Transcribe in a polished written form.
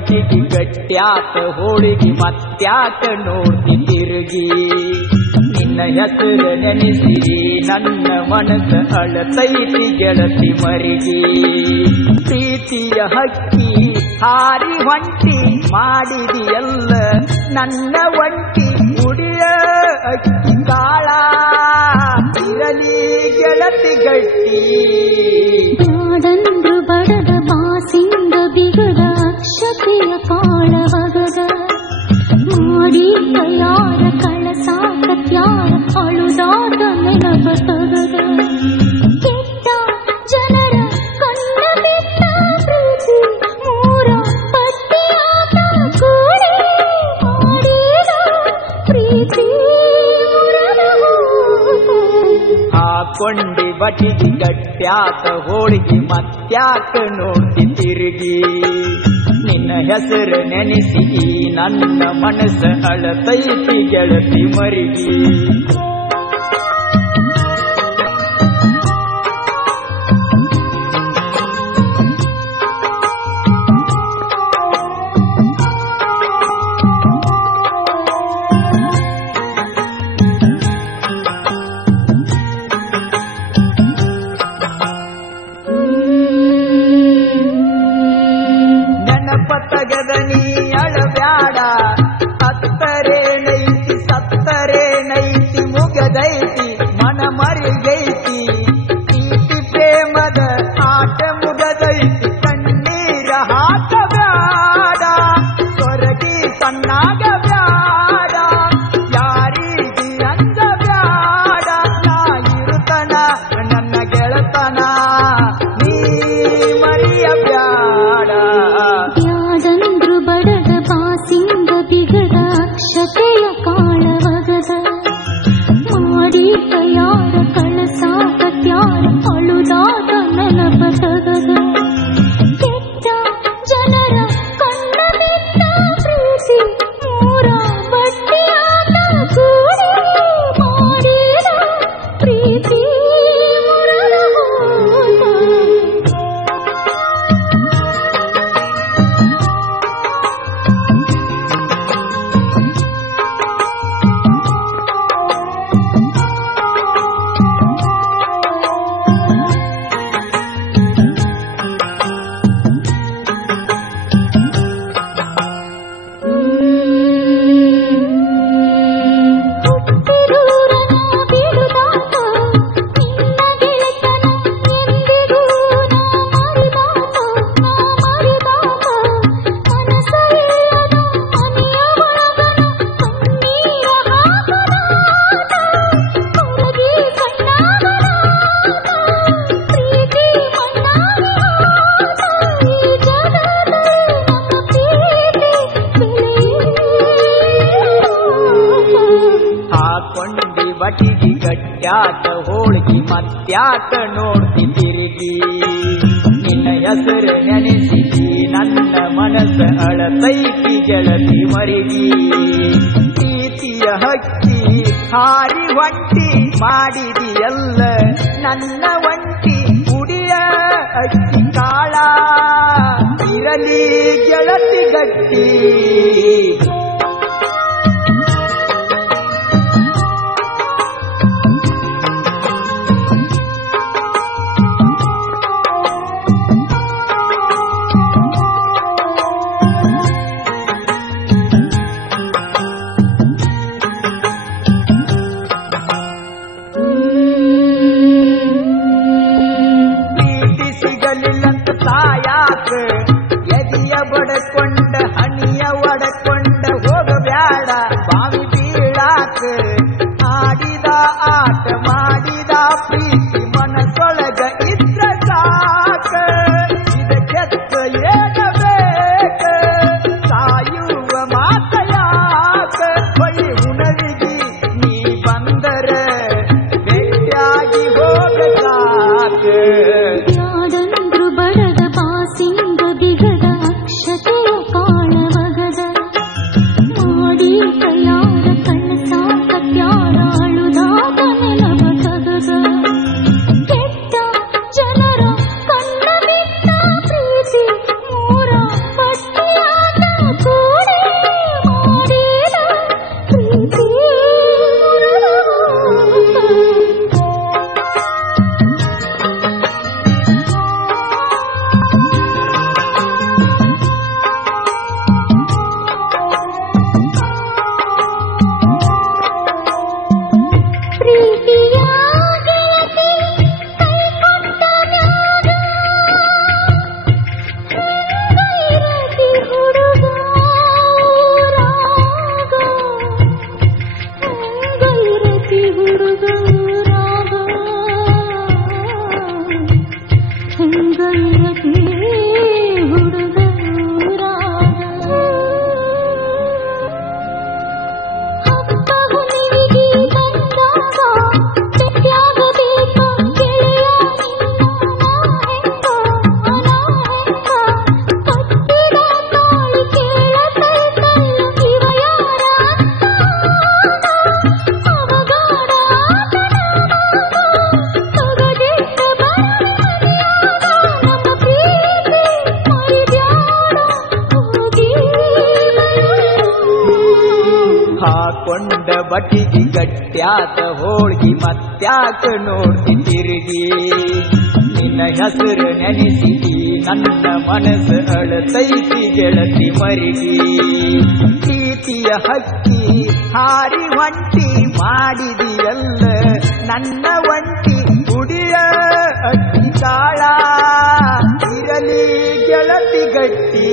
ಬಟಿಗಿ ಗಟ್ಟ್ಯಾತ ಹೋಳಿಗೆ ಮತ್ತ್ಯಾಕ ನೋಡ್ತಿ ತಿರುಗಿ ನಿನ್ನ ಹೆಸರು ನೆನೆಸಿರಿ ನನ್ನ ಮನಸ್ಸ ಅಳತೈತಿ ಗೆಳತಿ ಮರಿಗಿ ಪ್ರೀತಿಯ ಹಕ್ಕಿ ಹಾರಿ ಹೊಂಟಿ ಮಾಡಿದಿಯಲ್ಲ ನನ್ನ ಒಂಟಿ ಉಡಿಯ ಅಕ್ಕಿ ಕಾಳ ಇರಲಿ ಗೆಳತಿ ಗಟ್ಟಿ ಬಾಡಂದ್ರು ಬಡದ ಬಾಸಿಂದ ಬಿಗದ ಅಕ್ಷತೆಯ ಕಾಳವಗದ ಮಾಡಿ ಯಾರ ಕಳಸಾಕ ಯಾರ ಅಳುದಾದ ನೆನಪ ತಗದ ಕೆಟ್ಟ ಜನರ ಕಣ್ಣ ಬಿಟ್ಟ ಪ್ರೀತಿ ಮೂರ ಪಟ್ಟಿಯಾದ ಕೂಡಿ ಮಾಡಿದ ಪ್ರೀತಿ ಹಾಕೊಂಡಿ ಬಟಿಗಿ ಗಟ್ಟ್ಯಾತ ಹೋಳಿಗೆ ಮತ್ತ್ಯಾಕ ನೋಡ್ತಿ ತಿರುಗಿ ನಿನ್ನ ಹೆಸರು ನೆನೆಸಿ ನನ್ನ ಮನಸ್ಸ ಅಳತೈತಿ ಗೆಳತಿ ಮರಿಗಿ ನೆನಪತಗದ ನೀ ಅಳಬ್ಯಾಡ ಅತ್ತರೇನೈತಿ ಸತ್ತರೇನೈತಿ ಮುಗದೈತಿ ಮನ ಮರಿಗೈತಿ ಪ್ರೀತಿ ಪ್ರೇಮದ ಆಟ ಮುಗದೈತಿ ಕಣ್ಣೀರ ಹಾಕಬ್ಯಾಡ ಸ್ವರಗಿ ಸಣ್ಣಾಗ ಬ್ಯಾಡ ಯಾರಿಗೆ ಅಂದ ಬ್ಯಾಡ ನಾ ಇರುತನ ನನ್ನ ಗೆಳತನ ನೀ ಮರಿಯಬ್ಯಾಡ ಯಾದಂದ್ರು ಬಡದ ಬಾಸಿಂದ ಬಿಗದ ಅಕ್ಷತೆಯ ಕಾಳವಗದ ಮಾಡಿ ಯಾರ ಕಳಸಾಕ ಯಾರ ಅಳುದಾದ ನೆನಪ ತಗದ ಕೆಟ್ಟ ಜನರ ಕಣ್ಣ ಬಿಟ್ಟ ಪ್ರೀತಿ ಮೂರ ಬಟ್ಟಿಯಾದ ಕೂಡಿ ಮಾಡಿದ ಪ್ರೀತಿ ಹಾಕೊಂಡಿ ಬಟಿಗಿ ಗಟ್ಟ್ಯಾತ ಹೋಳಿಗೆ ಮತ್ತ್ಯಾಕ ನೋಡ್ತಿ ತಿರುಗಿ ನಿನ್ನ ಹೆಸರು ನೆನೆಸಿ ನನ್ನ ಮನಸ್ಸ ಅಳತೈತಿ ಗೆಳತಿ ಮರಿಗಿ ಪ್ರೀತಿಯ ಹಕ್ಕಿ ಹಾರಿ ಹೊಂಟಿ ಮಾಡಿದಿಯಲ್ಲ ನನ್ನ ಒಂಟಿ ಉಡಿಯ ಅಕ್ಕಿ ಕಾಳ ಇರಲಿ ಗೆಳತಿ ಗಟ್ಟಿ ಸಿಗಲಿಲ್ಲಂತ ತಾಯಾಕ ಎದಿಯ ಬಡಕೊಂಡ ಹನಿಯ ಒಡಕೊಂಡ ಹೋಗಬ್ಯಾಡ ಬಾವಿ ಬೀಳಾಕ ಆಡಿದ ಆಟ ಮಾಡಿದ ಪ್ರೀತಿ ಮನಸೊಳಗ ಇದ್ರ ಸಾಕ ಇದಕ್ಕೆತ್ತ ಏಗಬೇಕ ಸಾಯುವ ಮಾತ ಯಾಕ ಬಳಿ ಹುಣವಿಗಿ ನೀ ಬಂದರ ಭೇಟಿಯಾಗಿ ಹೋಗ ಸಾಕ ಯಾದಂದ್ರು ಬಡದ ಬಾಸಿಂದ ಬಿಗದ ಅಕ್ಷತೆಯ ಕಾಳವಗದ ಮಾಡಿ ಯಾರ ಕಳಸಾಕ ಯಾರ ಅಳುದಾದ ನೆನಪ ತಗದ ಕೆಟ್ಟ ಜನರ ಕಣ್ಣ ಬಿಟ್ಟ ಪ್ರೀತಿ ಮೂರ ಪಟ್ಟಿಯಾದ ಹೊಟ್ಟಿಗೆ ಗಟ್ಟ್ಯಾತ ಹೋಳ್ಗಿ ಮತ್ತ್ಯಾಕ ನೋಡ್ತಿ ತಿರುಗಿ ನಿನ್ನ ಹೆಸರು ನೆನೆಸಿದಿ ನನ್ನ ಮನಸ್ಸು ಅಳತೈತಿ ಗೆಳತಿ ಮರಿಗಿ ಪ್ರೀತಿಯ ಹಕ್ಕಿ ಹಾರಿ ಹೊಂಟಿ ಮಾಡಿದಿಯಲ್ಲ ನನ್ನ ಒಂಟಿ ಗುಡಿಯ ಅಕ್ಕಿ ತಾಳ ಇರಲಿ ಗೆಳತಿ ಗಟ್ಟಿ